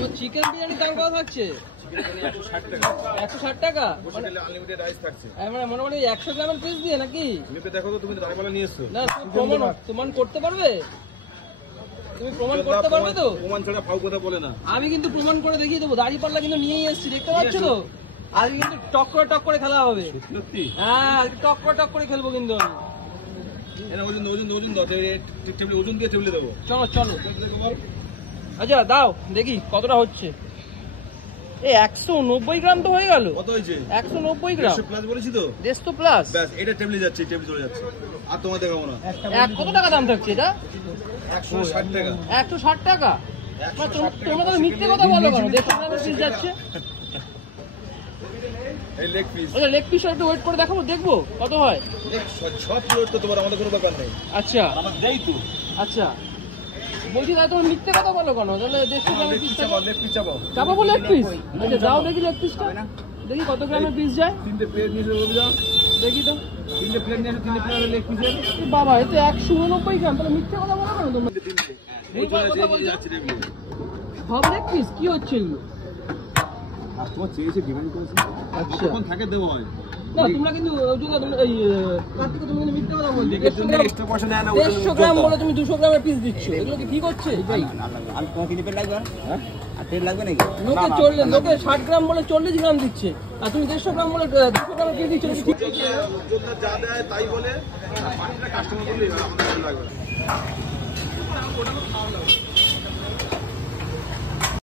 তো চিকেন বিরিয়ানি দাম কত থাকছে? 160 টাকা। আনলিমিটেড রাইস থাকছে। মানে মোটামুটি 100 গ্রামের পিস দিয়ে নাকি? নিতে দেখো তো, তুমি তো দাঁড়িয়ে নিয়ে এসছো। না প্রমাণ করতে পারবে? তুমি প্রমাণ করতে পারবে তো? প্রমাণ ছাড়া ফাউ কথা বলে না। আমি কিন্তু প্রমাণ করে দেখিয়ে দেবো। দাড়ি পাল্লা কিন্তু নিয়েই এসেছি, দেখতে পাচ্ছ তো? আজকে কিন্তু টক করে খেলা হবে। সত্যি? হ্যাঁ, আজকে টক করে খেলবো কিন্তু আমি। এর ওজন দাও, টেবিলে ওজন দিয়ে টেবিলে দেবো। চলো আচ্ছা দাও দেখি কতটা হচ্ছে। এই 190 গ্রাম তো হয়ে গেল। কত হয়েছে? 190 গ্রাম। 150 প্লাস বলেছি তো। 150 প্লাস। ব্যাস, এটা টেবিলে যাচ্ছে, টেবিল চলে যাচ্ছে। আর তোমার দেখাবো না। কত টাকা দাম থাকছে এটা? 160 টাকা। 160 টাকা। তোমরা তো মিথ্যে কথা বলো কেন? 150 গ্রামের পিস যাচ্ছে। এই লেগ পিস। ওটা লেগ পিস একটু ওয়েট করে দেখবো কত হয়। সব প্লেট তো তোমার, আমাদের কোনো ব্যাপার নেই। আচ্ছা আমার দেই তো। আচ্ছা বলছি তাই তোমার মিথ্যে কথা বলো কেন? তাহলে 150 গ্রামের পিস চাপাবো। Leg piece? আচ্ছা দাও দেখি লেগ পিসটা, দেখি কত গ্রামের পিস যায়। 3টে প্লেট নিয়ে এসে দাও দেখি তো। 3টে প্লেট নিয়ে এসে 3টে প্লেট লেগ পিসের। বাবা এতে 189 গ্রাম। তাহলে মিথ্যে কথা বলো কেন তোমরা? এই চলে যাচ্ছে টেবিলে। সব লেগ পিস কি হচ্ছে এগুলো? কাস্টমার চেয়েছে, ডিমান্ড করেছে। আচ্ছা কখন থাকে দেবো হয় না, তোমরা কিন্তু এই কার্তিক তুমি কিন্তু মিথ্যে কথা বলছো। এক্সট্রা পয়সা নেয় না। 150 গ্রাম বলে তুমি 200 গ্রামের পিস দিচ্ছ। এগুলো কি ঠিক হচ্ছে ভাই? আমি তোমার কিনে পেট লাগবে? হ্যাঁ, আর পেট লাগবে নাকি? লোকে 60 গ্রাম বলে 40 গ্রাম দিচ্ছে, আর তুমি 150 গ্রাম বলে 200 গ্রামের পিস দিচ্ছ। যা দেয় তাই বলে, কাস্টমার বলে আমাদের লাগবে।